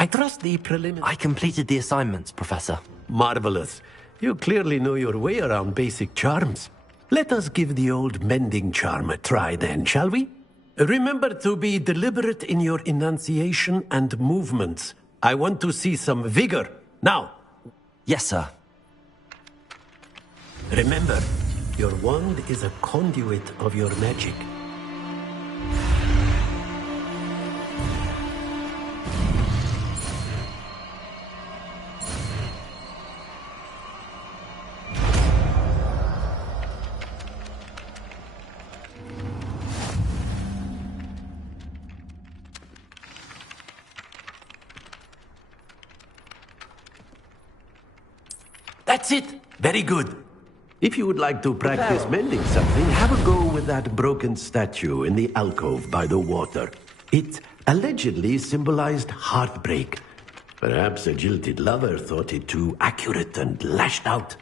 I trust the preliminary... I completed the assignments, Professor. Marvelous. You clearly know your way around basic charms. Let us give the old mending charm a try then, shall we? Remember to be deliberate in your enunciation and movements. I want to see some vigor. Now! Yes, sir. Remember, your wand is a conduit of your magic. That's it! Very good. If you would like to practice mending something, have a go with that broken statue in the alcove by the water. It allegedly symbolized heartbreak. Perhaps a jilted lover thought it too accurate and lashed out.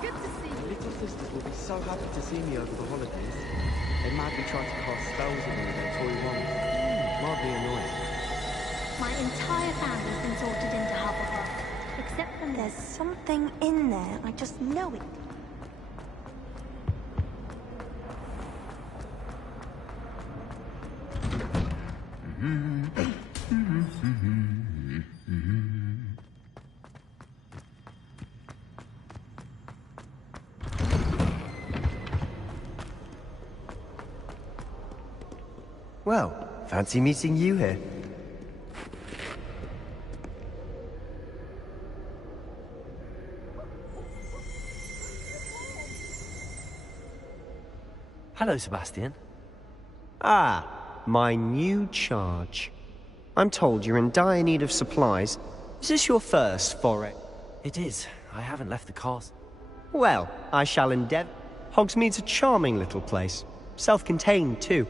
Good to see you. Little sisters will be so happy to see me over the holidays. They madly try to cast spells on me with their toy wands. Mildly annoying. My entire family's been sorted into Hufflepuff. Except for there's something in there. I just know it. Well, fancy meeting you here. Hello, Sebastian. Ah, my new charge. I'm told you're in dire need of supplies. Is this your first foray? It is. I haven't left the castle. Well, I shall endeavour. Hogsmeade's a charming little place. Self-contained, too.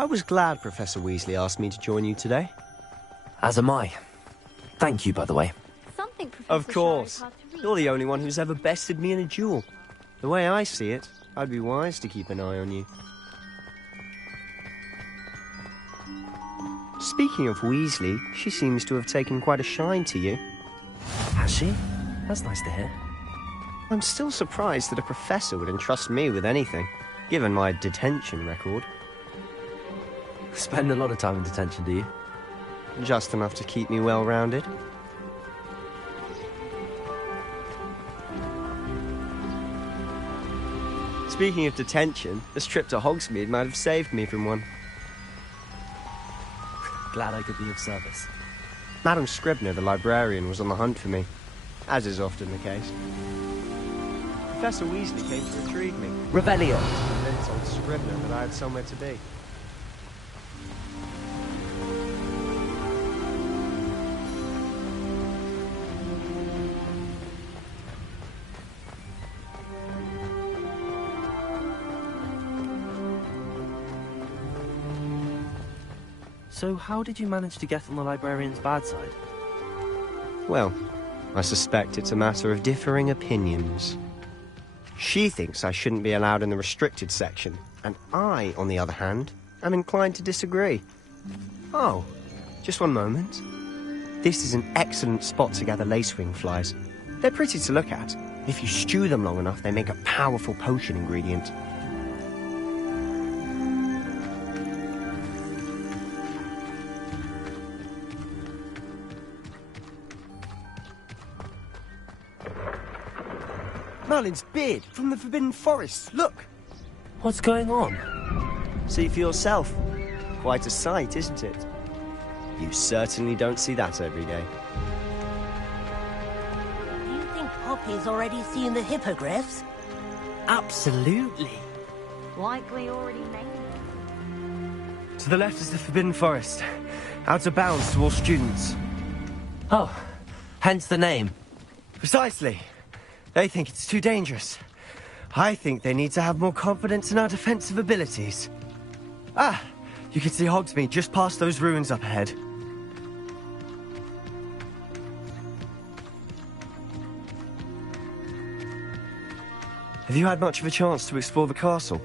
I was glad Professor Weasley asked me to join you today. As am I. Thank you, by the way. Something, Professor Of course. Shire is hard to read. You're the only one who's ever bested me in a duel. The way I see it, I'd be wise to keep an eye on you. Speaking of Weasley, she seems to have taken quite a shine to you. Has she? That's nice to hear. I'm still surprised that a professor would entrust me with anything, given my detention record. Spend a lot of time in detention, do you? Just enough to keep me well-rounded. Speaking of detention, this trip to Hogsmeade might have saved me from one. Glad I could be of service. Madam Scribner, the librarian, was on the hunt for me, as is often the case. Professor Weasley came to retrieve me. Revelio! And then told Scribner that I had somewhere to be. So how did you manage to get on the librarian's bad side? Well, I suspect it's a matter of differing opinions. She thinks I shouldn't be allowed in the restricted section, and I, on the other hand, am inclined to disagree. Oh, just one moment. This is an excellent spot to gather lacewing flies. They're pretty to look at. If you stew them long enough, they make a powerful potion ingredient. Merlin's beard from the Forbidden Forest. Look! What's going on? See for yourself. Quite a sight, isn't it? You certainly don't see that every day. Do you think Poppy's already seen the hippogriffs? Absolutely. Likely already named. To the left is the Forbidden Forest. Out of bounds to all students. Oh, hence the name. Precisely. They think it's too dangerous. I think they need to have more confidence in our defensive abilities. Ah, you can see Hogsmeade just past those ruins up ahead. Have you had much of a chance to explore the castle?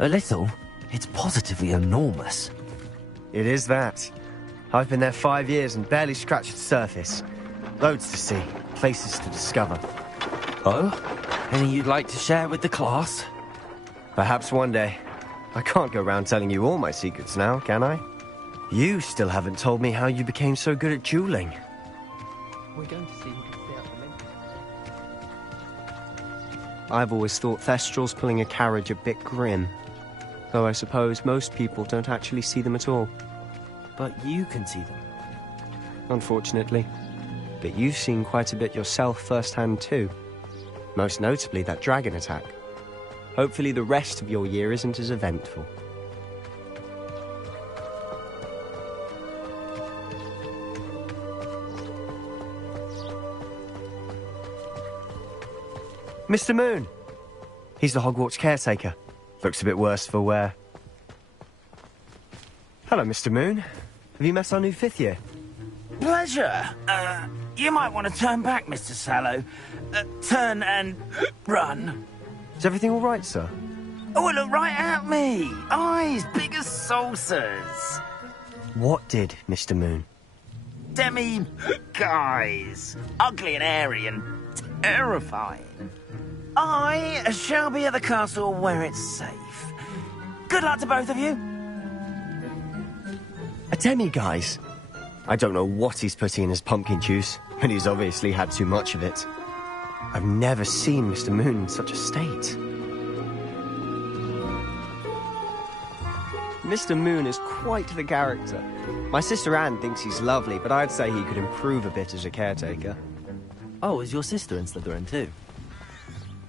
A little. It's positively enormous. It is that. I've been there 5 years and barely scratched the surface. Loads to see, places to discover. Oh? Any you'd like to share with the class? Perhaps one day. I can't go around telling you all my secrets now, can I? You still haven't told me how you became so good at dueling. We're going to see who can stay up the link. I've always thought Thestrals pulling a carriage a bit grim. Though I suppose most people don't actually see them at all. But you can see them. Unfortunately. But you've seen quite a bit yourself firsthand too. Most notably that dragon attack. Hopefully the rest of your year isn't as eventful. Mr. Moon! He's the Hogwarts caretaker. Looks a bit worse for wear. Hello, Mr. Moon. Have you met our new 5th year? Pleasure. You might want to turn back, Mr. Sallow. Turn and run. Is everything all right, sir? Oh, look right at me. Eyes big as saucers. What did, Mr. Moon? Demi-guys. Ugly and airy and terrifying. I shall be at the castle where it's safe. Good luck to both of you. A demi-guise? I don't know what he's putting in his pumpkin juice, and he's obviously had too much of it. I've never seen Mr. Moon in such a state. Mr. Moon is quite the character. My sister Anne thinks he's lovely, but I'd say he could improve a bit as a caretaker. Oh, is your sister in Slytherin too?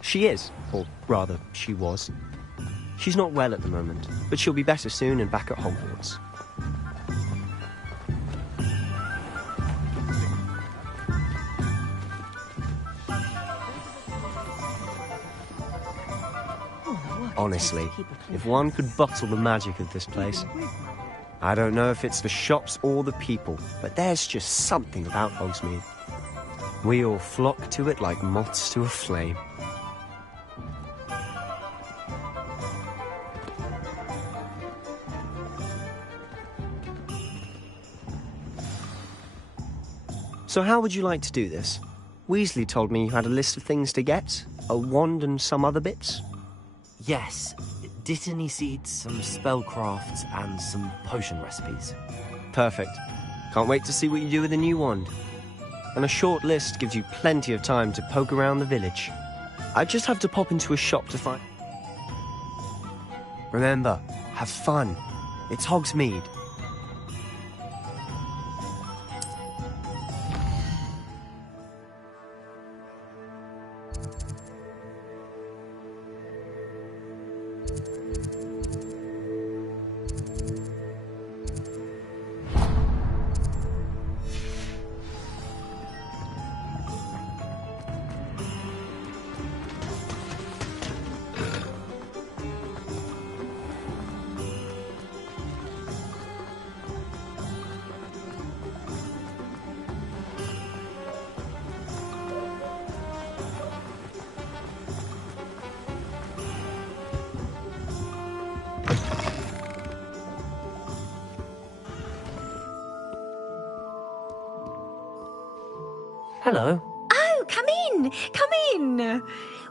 She is, or rather, she was. She's not well at the moment, but she'll be better soon and back at Hogwarts. Honestly, if one could bottle the magic of this place. I don't know if it's the shops or the people, but there's just something about Hogsmeade. We all flock to it like moths to a flame. So how would you like to do this? Weasley told me you had a list of things to get, A wand and some other bits? Yes. Dittany seeds, some spellcrafts, and some potion recipes. Perfect. Can't wait to see what you do with the new wand. And a short list gives you plenty of time to poke around the village. I just have to pop into a shop to find... Remember, have fun. It's Hogsmeade. Hello. Oh, come in! Come in!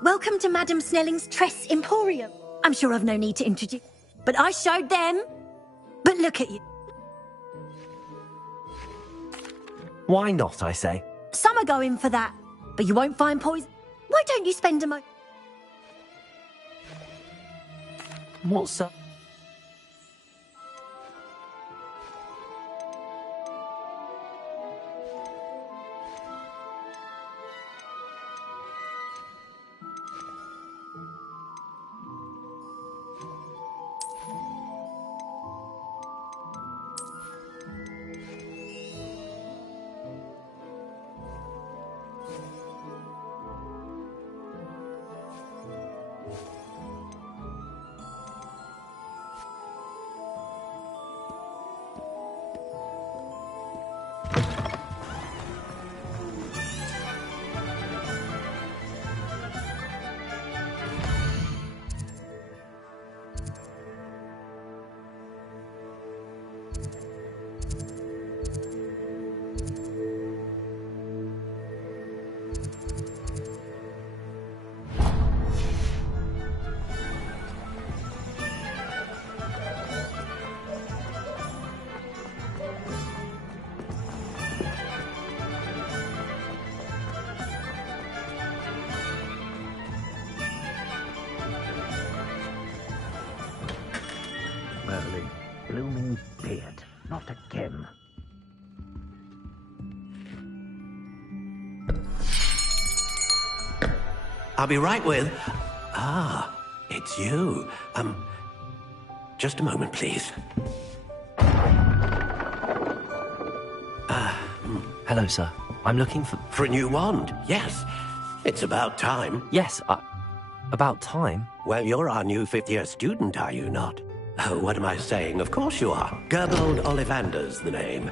Welcome to Madame Snelling's Tress Emporium. I'm sure I've no need to introduce... But I showed them. But look at you. Why not, I say? Some are going for that. But you won't find poison. Why don't you spend a mo... What's up? Merlin, blooming beard, not again. I'll be right with... Ah, it's you. Just a moment, please. Hello, sir. I'm looking for... For a new wand, yes. It's about time. Yes, about time. Well, you're our new fifth-year student, are you not? Oh, what am I saying? Of course you are. Gerbold Ollivander's the name.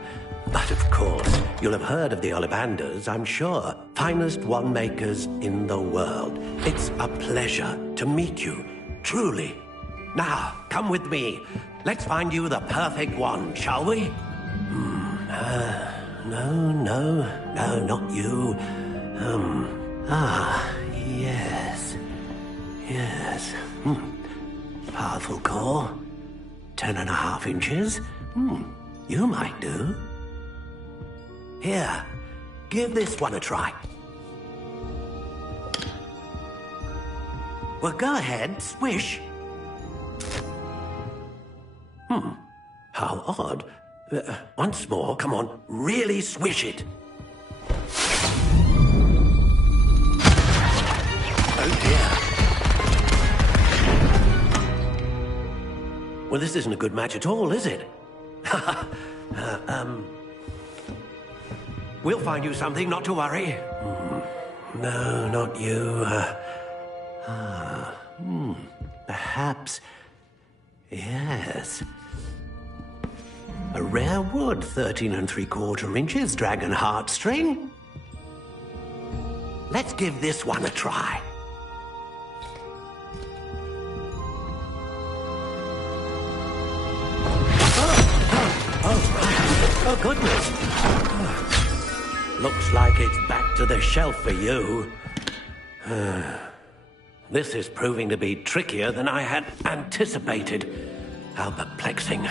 But of course, you'll have heard of the Ollivanders, I'm sure. Finest wand makers in the world. It's a pleasure to meet you, truly. Now, come with me. Let's find you the perfect wand, shall we? No, not you. Yes. Powerful core. 10.5 inches. You might do. Here, give this one a try. Well, go ahead, swish. How odd. Once more, come on, really swish it. Oh dear. Well, this isn't a good match at all, is it? We'll find you something, not to worry. No, not you. Perhaps... Yes. A rare wood, 13 3/4 inches, dragon heartstring. Let's give this one a try. Oh, goodness. Looks like it's back to the shelf for you. This is proving to be trickier than I had anticipated. How perplexing.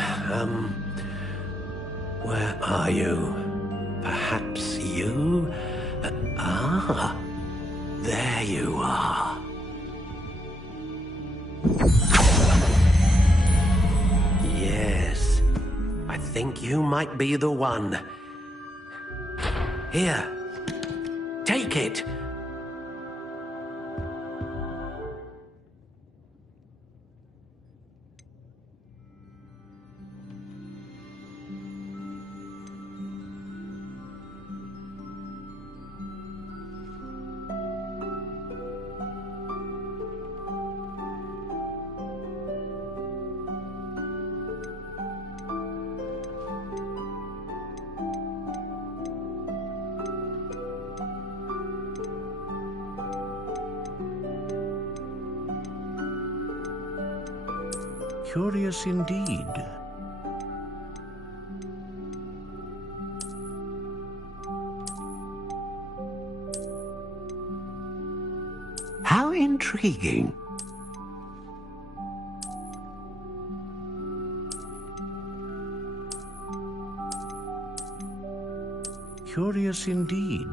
Where are you? Perhaps you? There you are. Yes, I think you might be the one. Here, take it. Curious indeed. How intriguing. Curious indeed.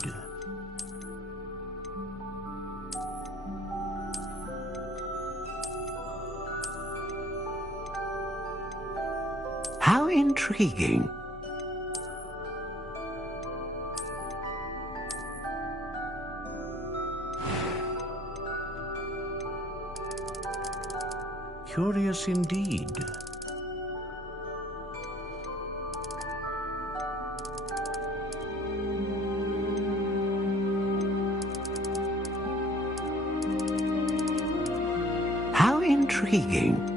How intriguing. Curious indeed. How intriguing.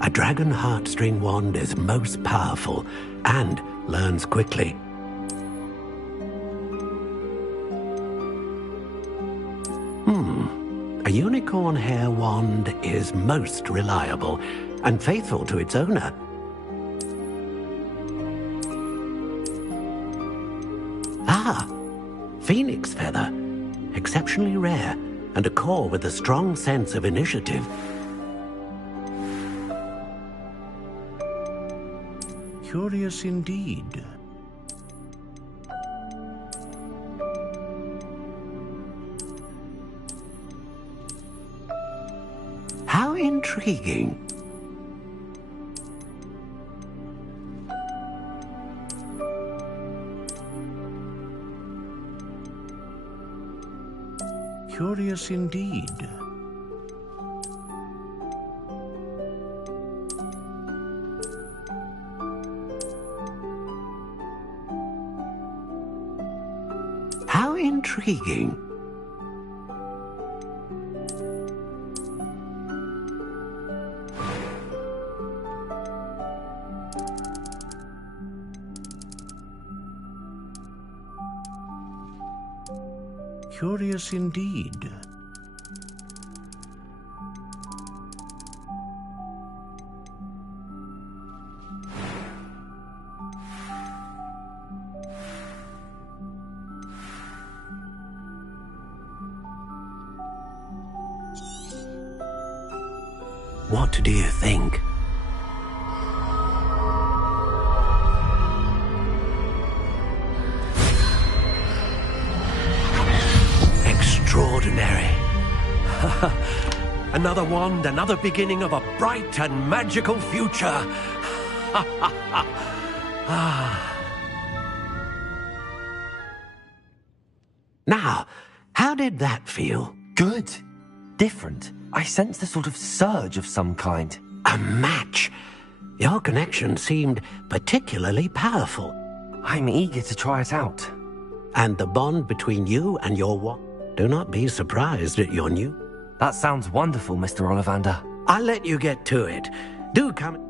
A dragon heartstring wand is most powerful and learns quickly. A unicorn hair wand is most reliable and faithful to its owner. Phoenix feather. Exceptionally rare, and a core with a strong sense of initiative. Curious indeed. How intriguing. Curious indeed. How intriguing. Curious indeed. What do you think? Extraordinary. Another wand, another beginning of a bright and magical future. Now, how did that feel? Good. Different. I sensed a sort of surge of some kind. A match. Your connection seemed particularly powerful. I'm eager to try it out. And the bond between you and your wand. Do not be surprised at your new. That sounds wonderful, Mr. Ollivander. I'll let you get to it. Do come.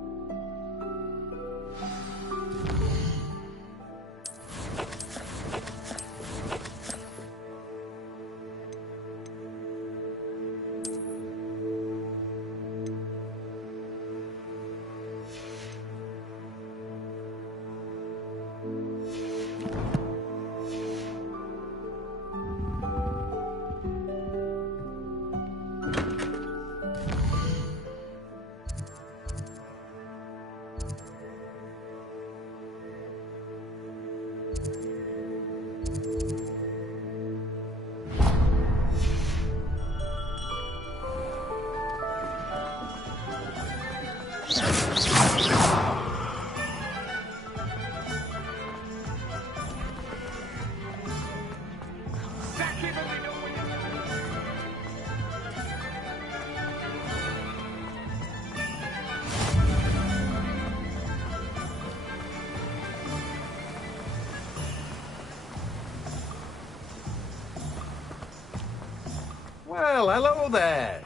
Well, hello there.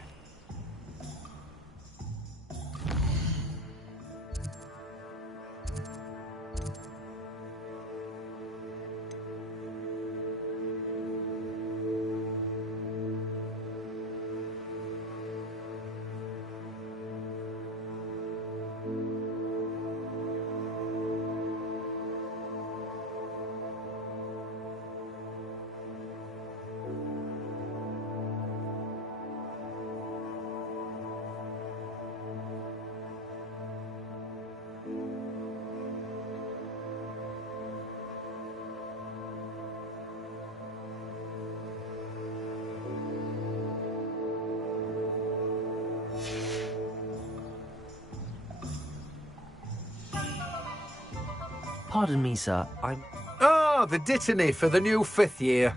Pardon me, sir. I'm... Oh, the dittany for the new 5th year.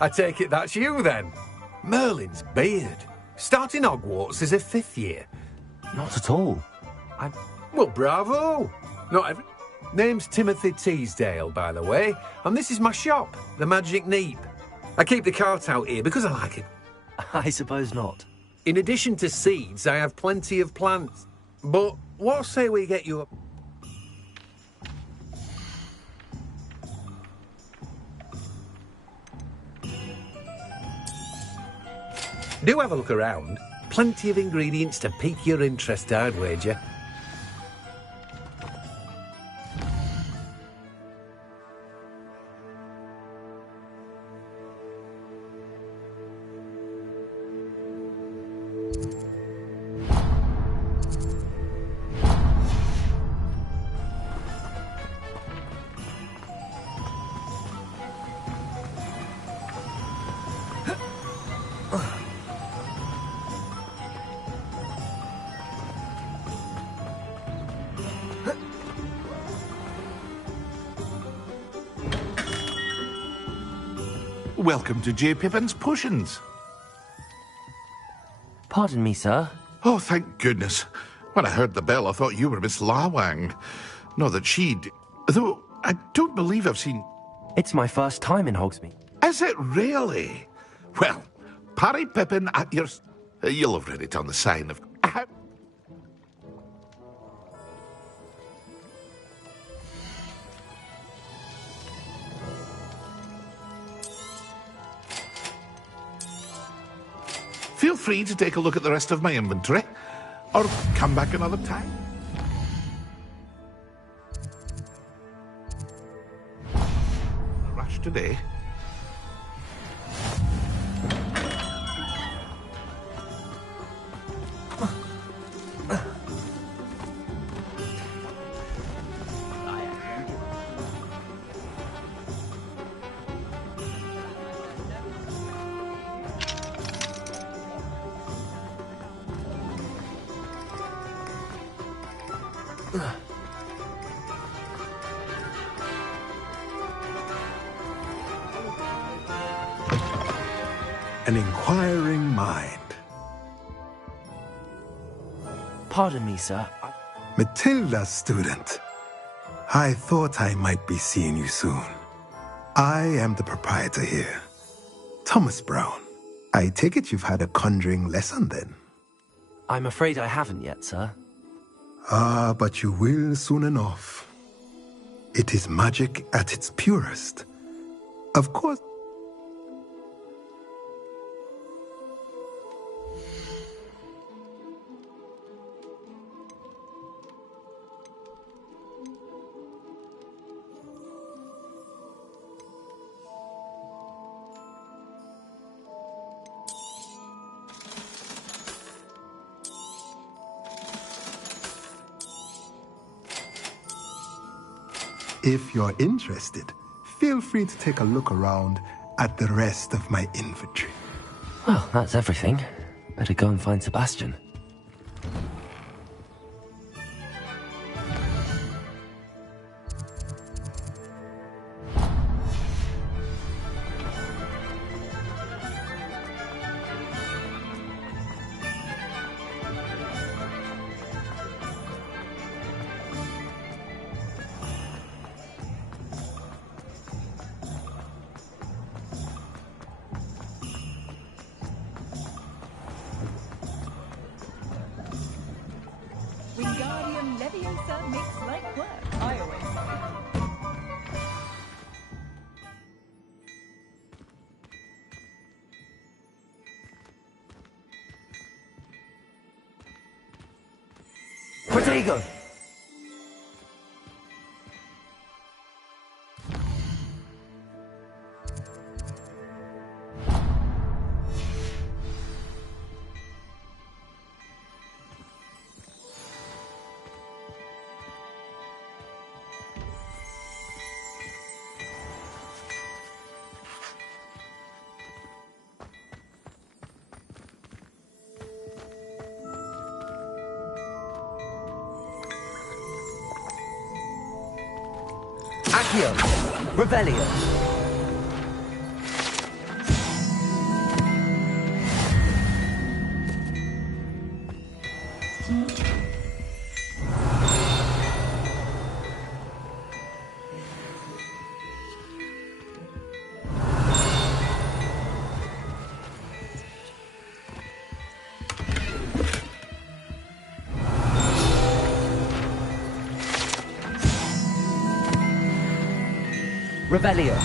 I take it that's you, then. Merlin's beard. Starting Hogwarts as a 5th year. Not at all. Well, bravo. Not every... Name's Timothy Teasdale, by the way, and this is my shop, the Magic Neep. I keep the cart out here because I like it. I suppose not. In addition to seeds, I have plenty of plants. But what say we get you a... Do have a look around. Plenty of ingredients to pique your interest, I'd wager. Welcome to J. Pippin's Potions. Pardon me, sir. Oh, thank goodness. When I heard the bell, I thought you were Miss Lawang. Not that she'd... Though, I don't believe I've seen... It's my first time in Hogsmeade. Is it really? Well, Parry Pippin at your... You'll have read it on the sign of... Feel free to take a look at the rest of my inventory, or come back another time. A rush today. An inquiring mind. Pardon me, sir. Matilda, student. I thought I might be seeing you soon. I am the proprietor here, Thomas Brown. I take it you've had a conjuring lesson then? I'm afraid I haven't yet, sir. Ah, but you will soon enough. It is magic at its purest. Of course. If you're interested, feel free to take a look around at the rest of my inventory. Well, that's everything. Better go and find Sebastian. Wingardium Leviosa makes light work, I always say. Protego! Accio! Revelio! Revelio.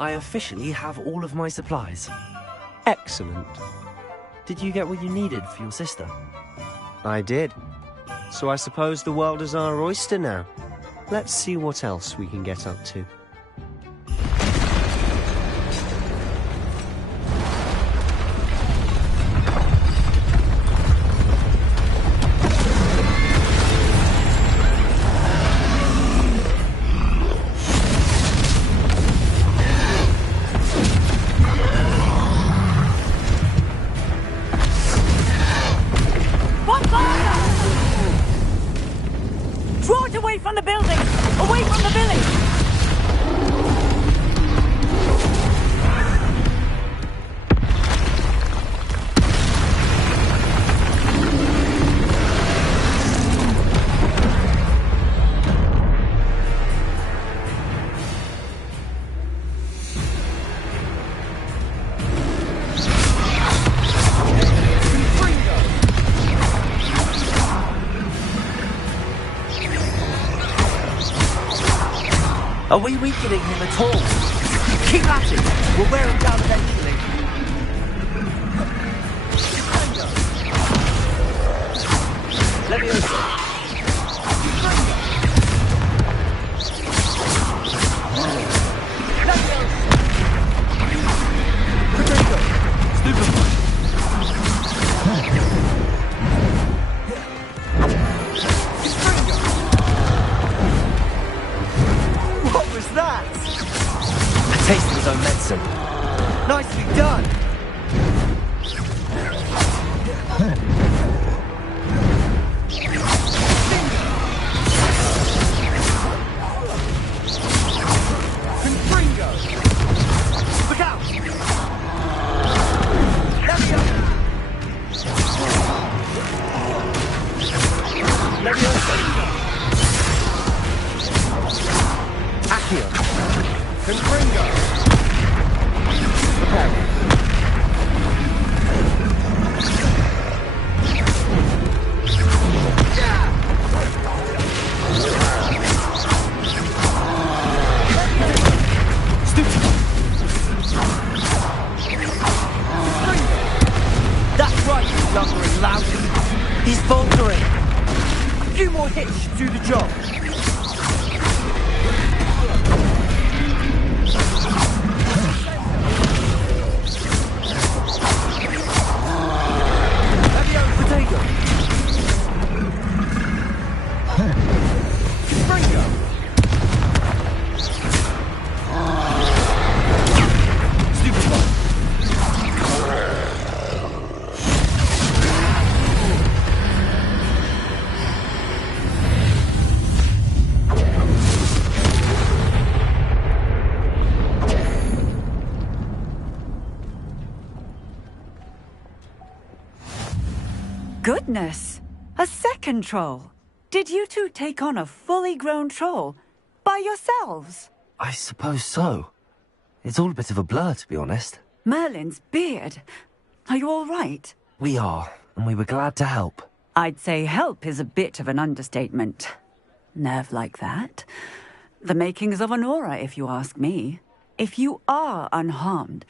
I officially have all of my supplies. Excellent. Did you get what you needed for your sister? I did. So I suppose the world is our oyster now. Let's see what else we can get up to. Draw it away from the building! Away from the village! Are we weakening him at all? Keep at it! We'll wear him down eventually. Leviosa! Taste his own medicine. Nicely done! Look out! lumbering loudly. He's faltering. A few more hits should do the job. Potato. Springer. Stupid one. Goodness! A second troll! Did you two take on a fully grown troll? By yourselves? I suppose so. It's all a bit of a blur, to be honest. Merlin's beard. Are you all right? We are, and we were glad to help. I'd say help is a bit of an understatement. Nerve like that. The makings of an aura, if you ask me. If you are unharmed,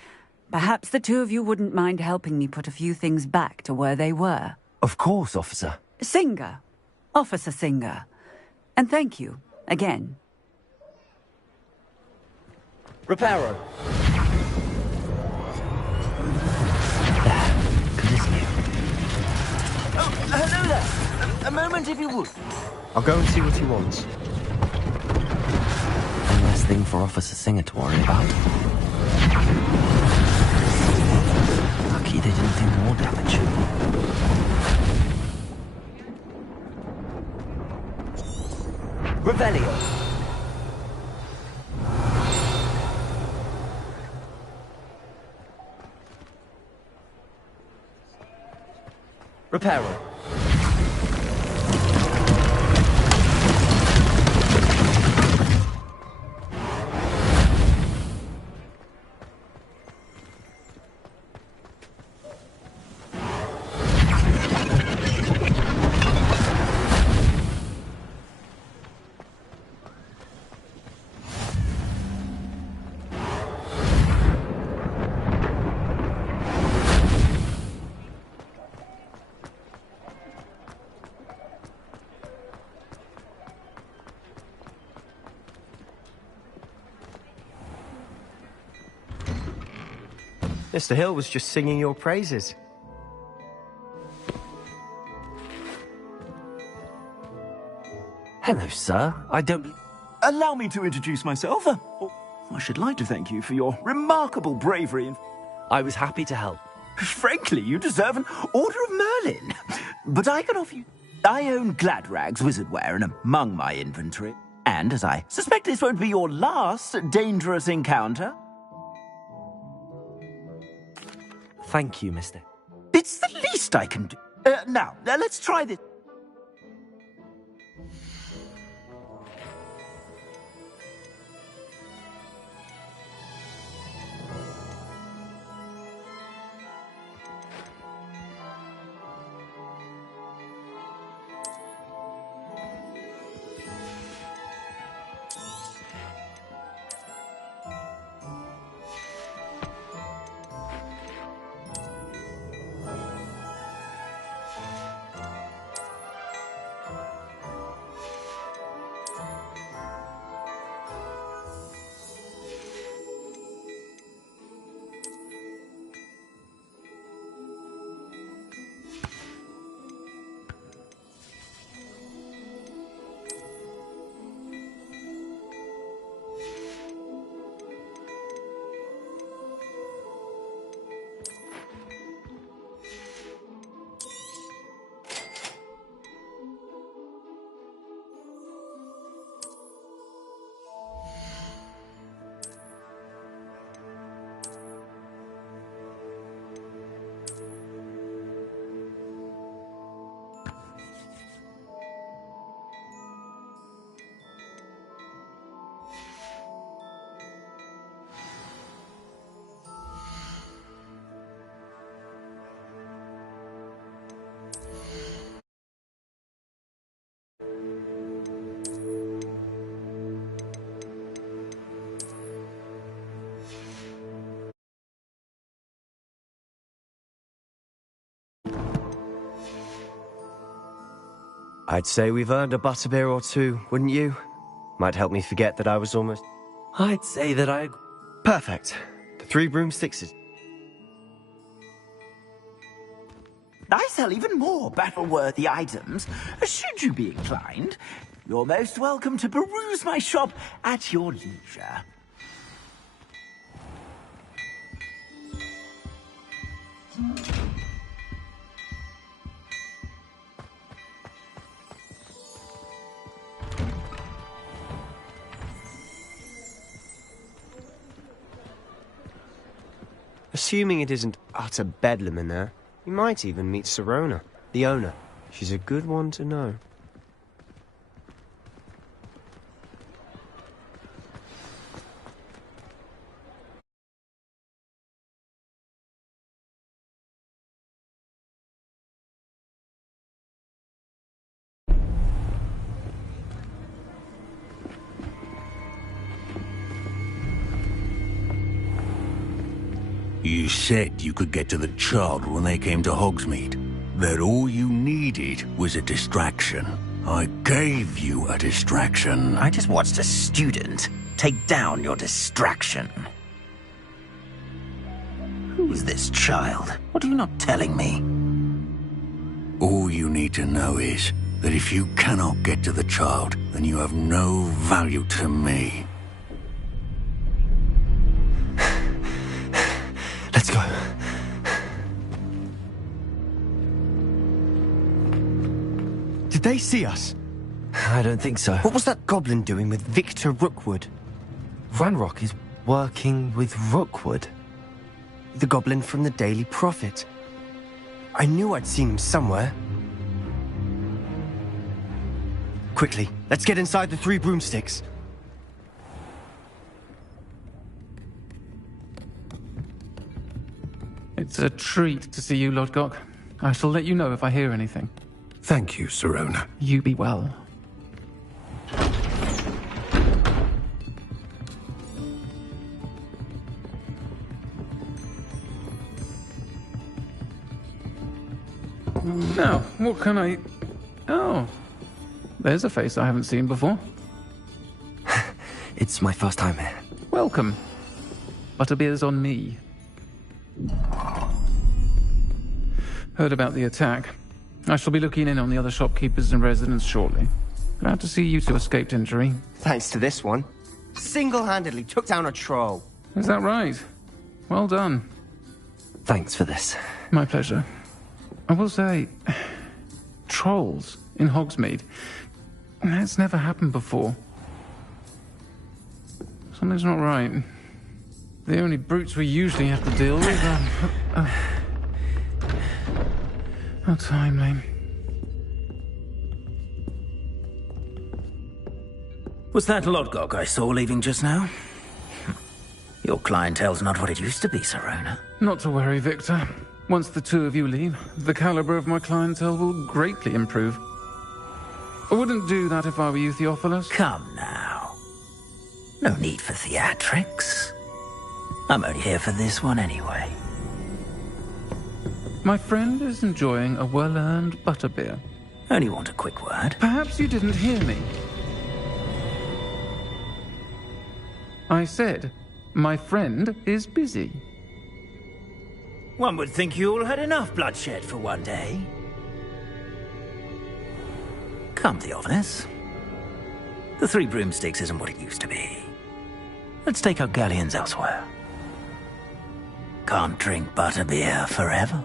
perhaps the two of you wouldn't mind helping me put a few things back to where they were. Of course, officer. Singer. Officer Singer. And thank you, again. Reparo. Continue. Oh, hello there. A moment, if you would. I'll go and see what he wants. One less thing for Officer Singer to worry about. Lucky they didn't do more damage. Revelio. Reparo. Mr. Hill was just singing your praises. Hello, sir. I don't... Allow me to introduce myself. I should like to thank you for your remarkable bravery and... I was happy to help. Frankly, you deserve an Order of Merlin. But I can offer you... I own Gladrag's wizardware and among my inventory. And as I suspect this won't be your last dangerous encounter... Thank you, mister. It's the least I can do. Now, let's try this. I'd say we've earned a butterbeer or two, wouldn't you? Might help me forget that I was almost... I'd say that I... Perfect. The 3 broomsticks is... I sell even more battle-worthy items, should you be inclined. You're most welcome to peruse my shop at your leisure. Assuming it isn't utter bedlam in there, you might even meet Sirona, the owner. She's a good one to know. You said you could get to the child when they came to Hogsmeade. That all you needed was a distraction. I gave you a distraction. I just watched a student take down your distraction. Who's this child? What are you not telling me? All you need to know is that if you cannot get to the child, then you have no value to me. Let's go. Did they see us? I don't think so. What was that goblin doing with Victor Rookwood? Ranrock is working with Rookwood. The goblin from the Daily Prophet. I knew I'd seen him somewhere. Quickly, let's get inside the 3 broomsticks. It's a treat to see you, Lodgok. I shall let you know if I hear anything. Thank you, Sirona. You be well. Now, what can I... Oh, there's a face I haven't seen before. It's my first time here. Welcome. Butterbeer's on me. Heard about the attack. I shall be looking in on the other shopkeepers and residents shortly. Glad to see you two escaped injury. Thanks to this one. Single-handedly took down a troll. Is that right? Well done. Thanks for this. My pleasure. I will say, trolls in Hogsmeade. That's never happened before. Something's not right. The only brutes we usually have to deal with are... How timely. Was that Lodgok I saw leaving just now? Your clientele's not what it used to be, Sirona. Not to worry, Victor. Once the 2 of you leave, the caliber of my clientele will greatly improve. I wouldn't do that if I were you, Theophilus. Come now. No need for theatrics. I'm only here for this one anyway. My friend is enjoying a well-earned butterbeer. Only want a quick word. Perhaps you didn't hear me. I said, my friend is busy. One would think you all had enough bloodshed for one day. Come, Theophilus. The 3 broomsticks isn't what it used to be. Let's take our galleons elsewhere. Can't drink butterbeer forever.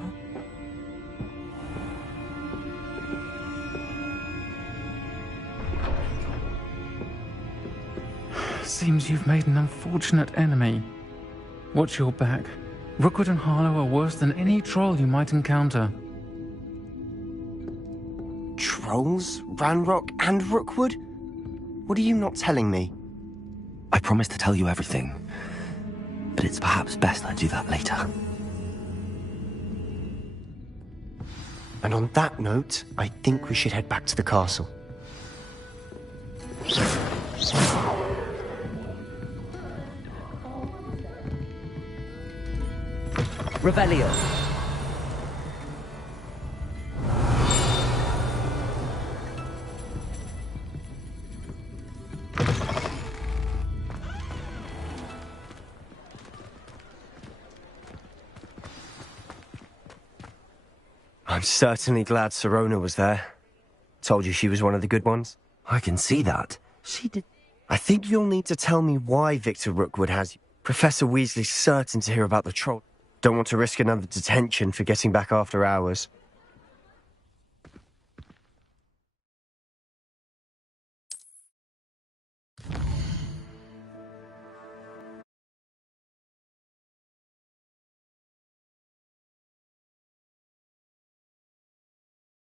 Seems you've made an unfortunate enemy. Watch your back. Rookwood and Harlow are worse than any troll you might encounter. Trolls? Ranrock and Rookwood? What are you not telling me? I promised to tell you everything, but it's perhaps best I do that later. And on that note, I think we should head back to the castle. Revelio. I'm certainly glad Sirona was there. Told you she was one of the good ones. I can see that. She did... I think you'll need to tell me why Victor Rookwood has you. Professor Weasley's certain to hear about the troll. Don't want to risk another detention for getting back after hours.